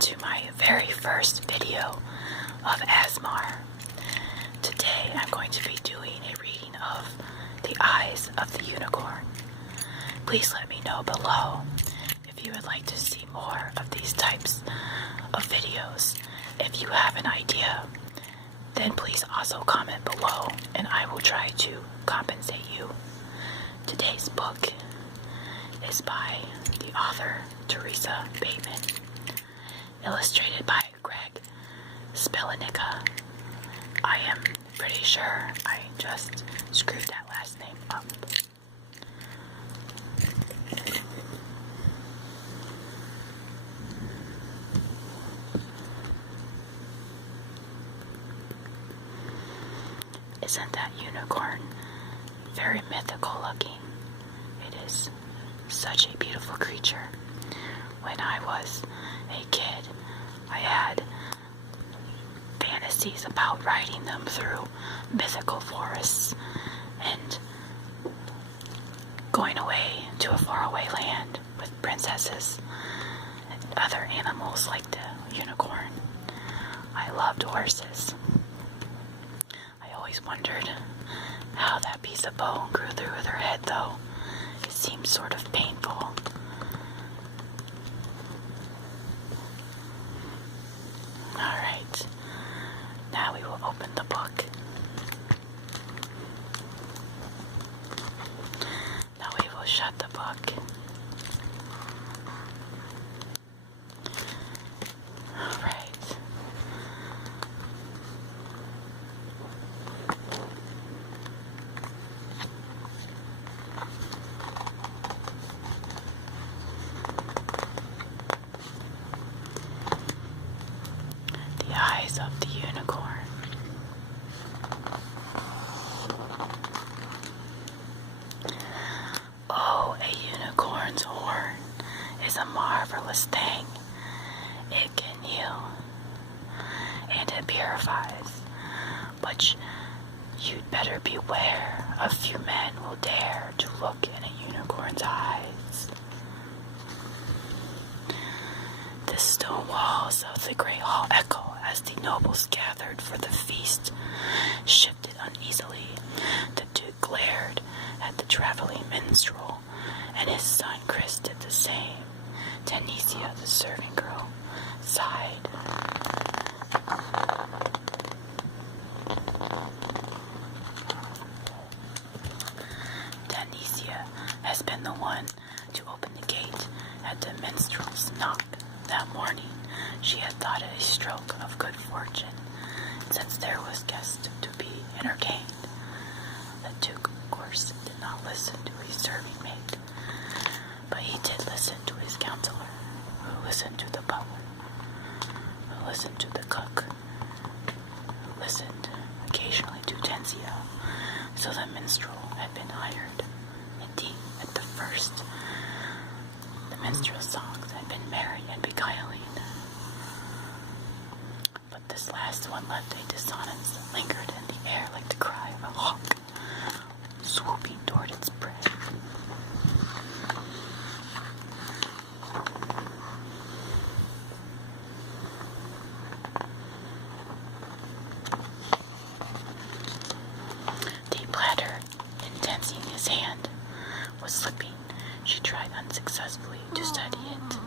to my very first video of Asmar. Today I'm going to be doing a reading of The Eyes of the Unicorn. Please let me know below if you would like to see more of these types of videos. If you have an idea, then please also comment below and I will try to compensate you. Today's book is by the author Teresa Bateman, illustrated by Spalenka. I am pretty sure I just screwed that last name up. Isn't that unicorn very mythical looking? It is such a beautiful creature. When I was a kid, I had fantasies about riding them through mythical forests and going away to a faraway land with princesses and other animals like the unicorn. I loved horses. I always wondered how that piece of bone grew through their head, though. It seemed sort of painful. Alright, now we will open the book. Now we will shut the book. Alright. The Eyes of the Unicorn. Oh, a unicorn's horn is a marvelous thing. It can heal and it purifies, but you'd better beware. A few men will dare to look in a unicorn's eyes. The stone walls of the great hall echo as the nobles gathered for the feast shifted uneasily. The Duke glared at the traveling minstrel, and his son Chris did the same. Teresa, the serving girl, sighed. Teresa has been the one to open the gate at the minstrel's knock. That morning, she had thought it a stroke of good fortune, since there was guest to be entertained. The Duke, of course, did not listen to his serving maid, but he did listen to his counselor, who listened to the butler, who listened to the cook, who listened occasionally to Teresa. So the minstrel had been hired. Indeed, at the first, the minstrel's songs had been merry and beguiling. But this last one left a dissonance that lingered in the air like the cry of a hawk swooping toward its prey. The bladder in Tensia's hand was slipping. She tried unsuccessfully to steady it.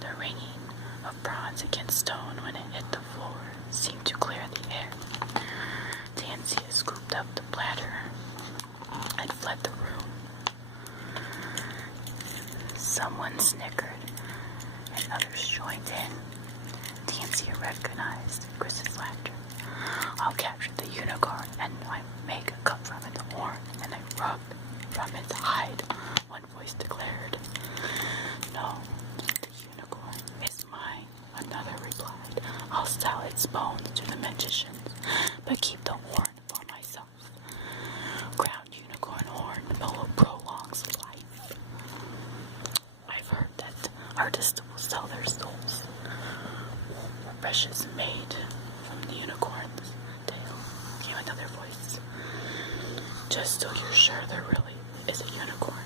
The ringing of bronze against stone when it hit the floor seemed to clear the air. Teresa scooped up the bladder and fled the room. Someone snickered and others joined in. Teresa recognized Chris's laughter. I'll capture the unicorn and I make a cup from its horn and I rub from its hide, one voice declared. No, the unicorn is mine, another replied. I'll sell its bones to the magicians, but keep the horn for myself. Crowned unicorn horn prolongs life. I've heard that artists will sell their souls. Brushes made from the unicorn's tail, came another voice. Just so you're sure there really is a unicorn.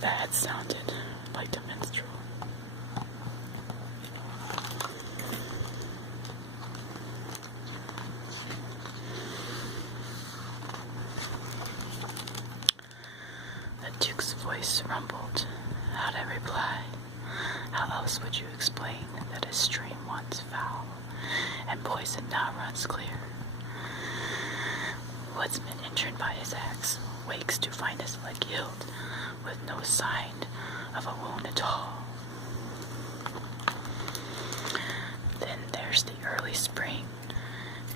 That sounded like the minstrel. voice rumbled. How to reply? How else would you explain that a stream once foul and poison now runs clear? Woodsman, injured by his axe, wakes to find his leg healed, with no sign of a wound at all. Then there's the early spring.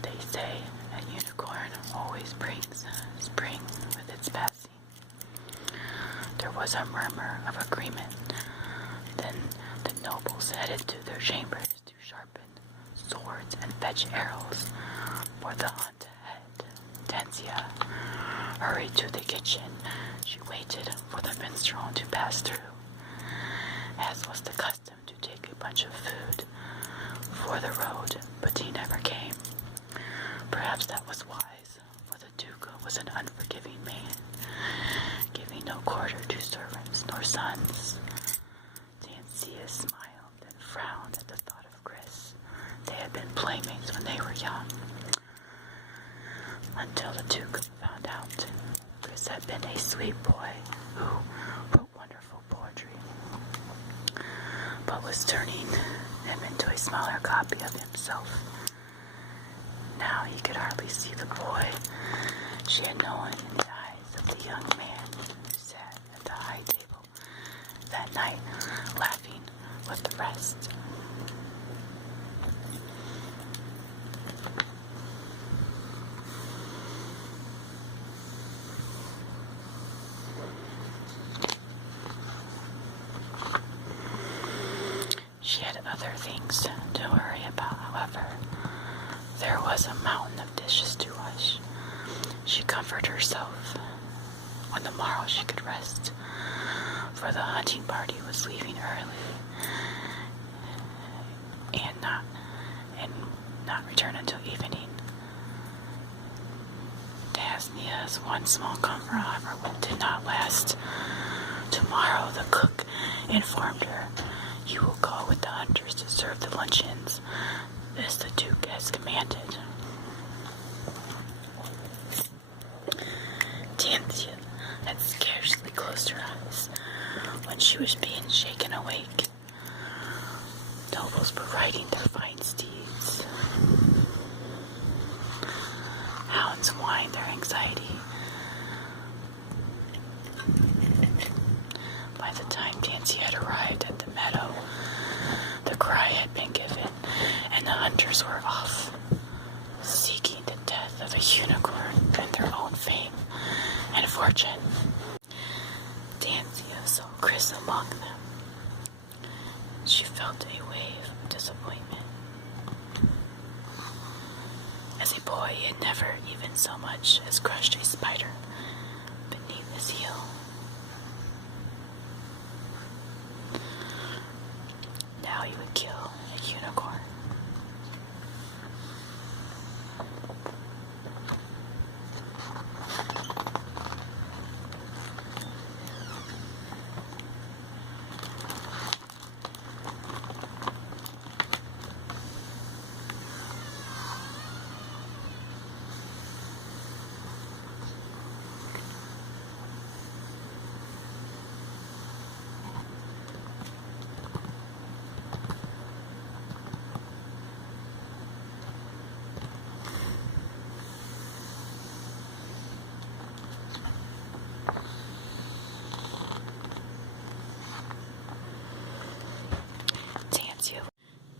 They say a unicorn always brings spring with its passing. There was a murmur of agreement. Then the nobles headed to their chambers to sharpen swords and fetch arrows for the hunt ahead. Teresa hurried to the kitchen. She waited for the minstrel to pass through, as was the custom to take a bunch of food for the road, but he never came. Perhaps that was wise, for the Duke was an unforgiving man, giving no quarter to servants nor sons. Teresa smiled and frowned at the thought of Chris. They had been playmates when they were young, until the Duke found out Chris had been a sweet boy who wrote wonderful poetry, but was turning him into a smaller copy of himself. Now he could hardly see the boy she had known in the eyes of the young man who sat at the high table that night, laughing with the rest. She had other things to worry about, however. There was a mountain of dishes to wash. She comforted herself. On the morrow she could rest, for the hunting party was leaving early and not return until evening. Teresa's one small comfort, however, did not last. Tomorrow, the cook informed her, you will go with the hunters to serve the luncheons, as the Duke has commanded. Teresa had scarcely closed her eyes when she was being shaken awake. Nobles were riding their fine steeds. Hounds whined their anxiety. By the time Teresa had arrived at the meadow, the cry had been given, and the hunters were off, seeking the death of a unicorn and their own fame and fortune. Teresa saw Chris among them. She felt a wave of disappointment. As a boy, he had never even so much as crushed a spider beneath his heel. Now he would kill a unicorn.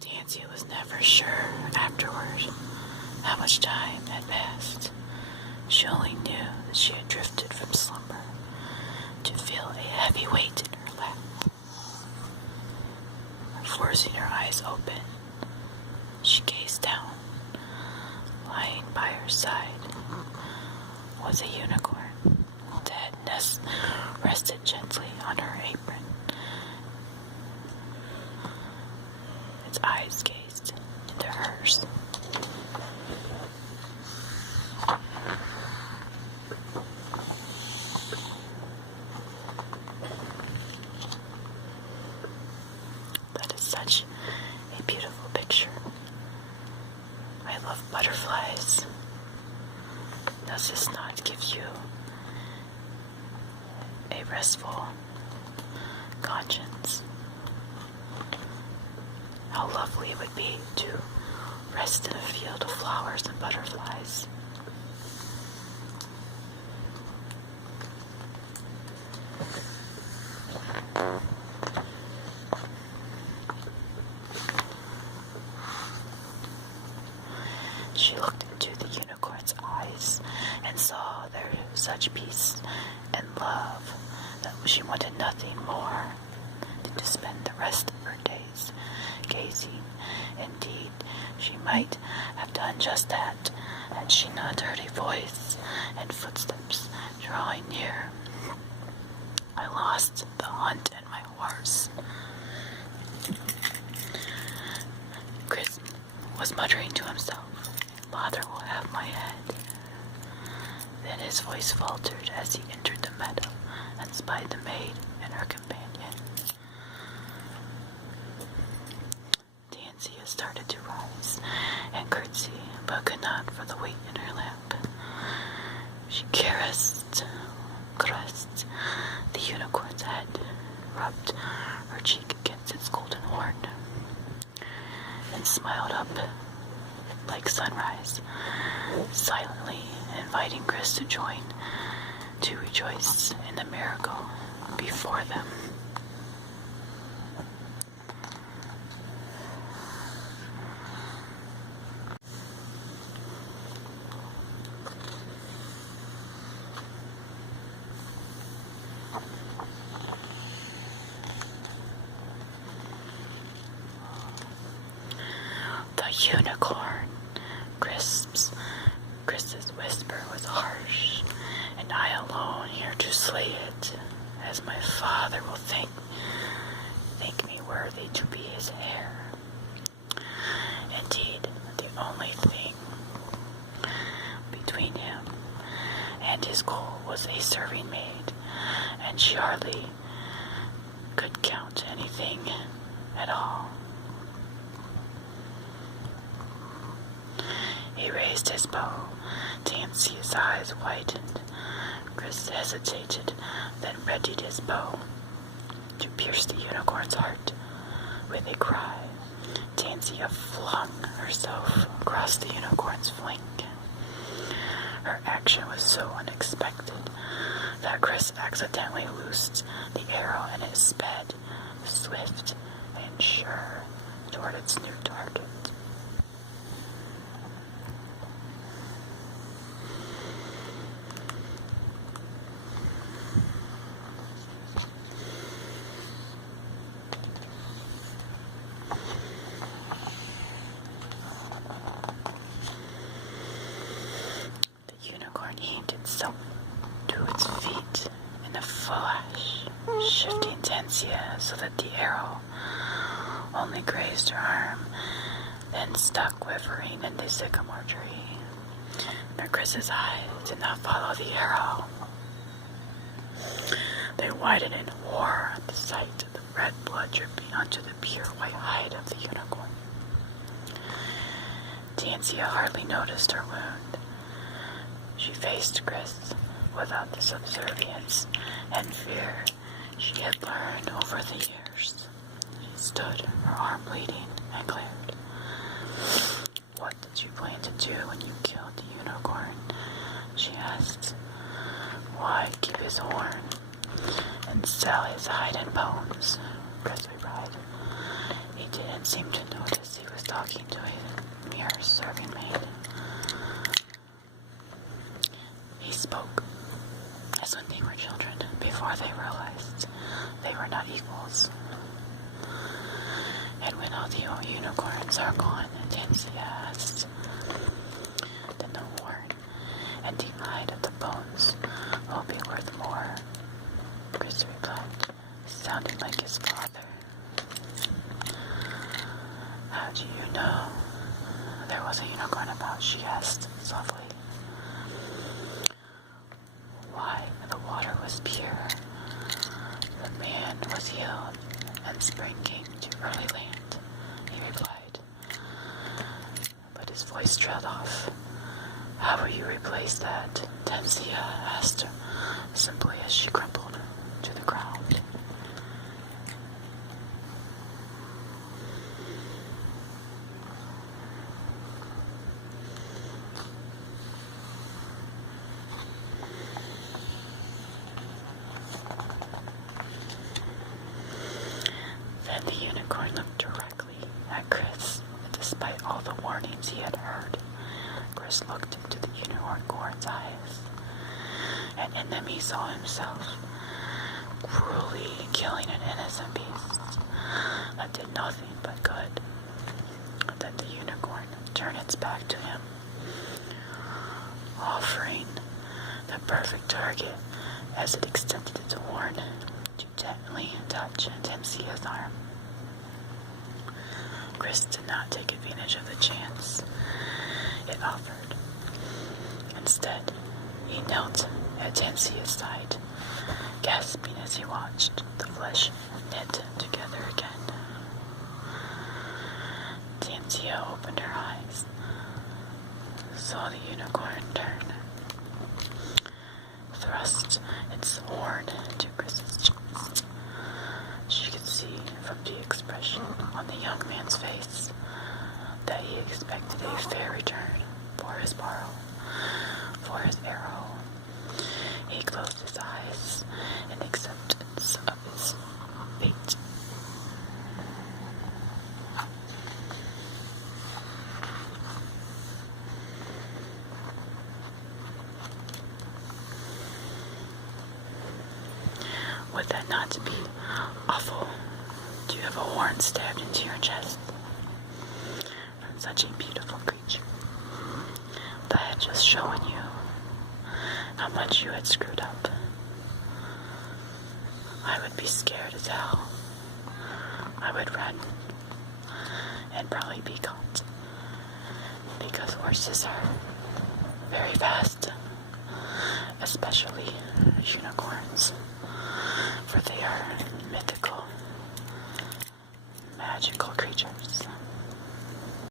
Teresa was never sure afterward how much time had passed. She only knew that she had drifted from slumber to feel a heavy weight in her lap. Forcing her eyes open, she gazed down. Lying by her side was a unicorn. The head rested gently on her apron. Its eyes gazed into hers. That is such a beautiful picture. I love butterflies. Does this not give you a restful conscience. How lovely it would be to rest in a field of flowers and butterflies. She looked into the unicorn's eyes and saw there such peace and love that she wanted nothing more than to spend the rest of her days gazing. Indeed, she might have done just that had she not heard a voice and footsteps drawing near. I lost the hunt and my horse. Chris was muttering to himself, "Father will have my head." Then his voice faltered as he entered the meadow and spied the maid and her companion. Tancia started to rise and curtsy, but could not for the weight in her lap. She caressed the unicorn's head, rubbed her cheek against its golden horn, and smiled up like sunrise, silently inviting Chris to join to rejoice in the miracle before them. The unicorn. Chris's whisper was harsh, and I alone here to slay it, as my father will think me worthy to be his heir. Indeed, the only thing between him and his goal was a serving maid, and she hardly could count anything at all. He raised his bow. Tancia's eyes widened. Chris hesitated, then readied his bow to pierce the unicorn's heart. With a cry, Tancia flung herself across the unicorn's flank. Her action was so unexpected that Chris accidentally loosed the arrow and it sped, swift and sure, toward its new target. Heaved itself to its feet in a flash, shifting Tancia so that the arrow only grazed her arm, then stuck quivering in the sycamore tree. But Chris's eyes did not follow the arrow. They widened in horror at the sight of the red blood dripping onto the pure white hide of the unicorn. Tancia hardly noticed her wound. She faced Chris without the subservience and fear she had learned over the years. She stood, her arm bleeding, and glared. "What did you plan to do when you killed the unicorn?" she asked. "Why keep his horn and sell his hide and bones?" Chris replied. He didn't seem to notice he was talking to a mere serving maid. He spoke as when they were children, before they realized they were not equals. "And when all the old unicorns are gone," Tancia asked, "then the horn and the hide of the bones will be worth more?" Chris replied, sounding like his father. "How do you know there was a unicorn about?" she asked softly. "Why, the water was pure, the man was healed, and spring came to early land," he replied. But his voice trailed off. "How will you replace that?" Tancia asked her, simply, as she crumpled to the ground. unicorn looked directly at Chris, and despite all the warnings he had heard, Chris looked into the unicorn's eyes, and in them he saw himself cruelly killing an innocent beast that did nothing but good. Then the unicorn turned its back to him, offering the perfect target as it extended its horn to gently touch Tensia's arm. Chris did not take advantage of the chance it offered. Instead, he knelt at Tensia's side, gasping as he watched the flesh knit together again. Tensia opened her eyes, saw the unicorn turn, thrust its horn to Chris's chest. She could see from the expression on the young man's face that he expected a fair return for his arrow. He closed his eyes in acceptance of his fate. Would that not be awful to have a horn stabbed into your chest from such a beautiful creature that had just shown you how much you had screwed up? I would be scared as hell. I would run and probably be caught, because horses are very fast, especially unicorns, for they are mythical, magical creatures.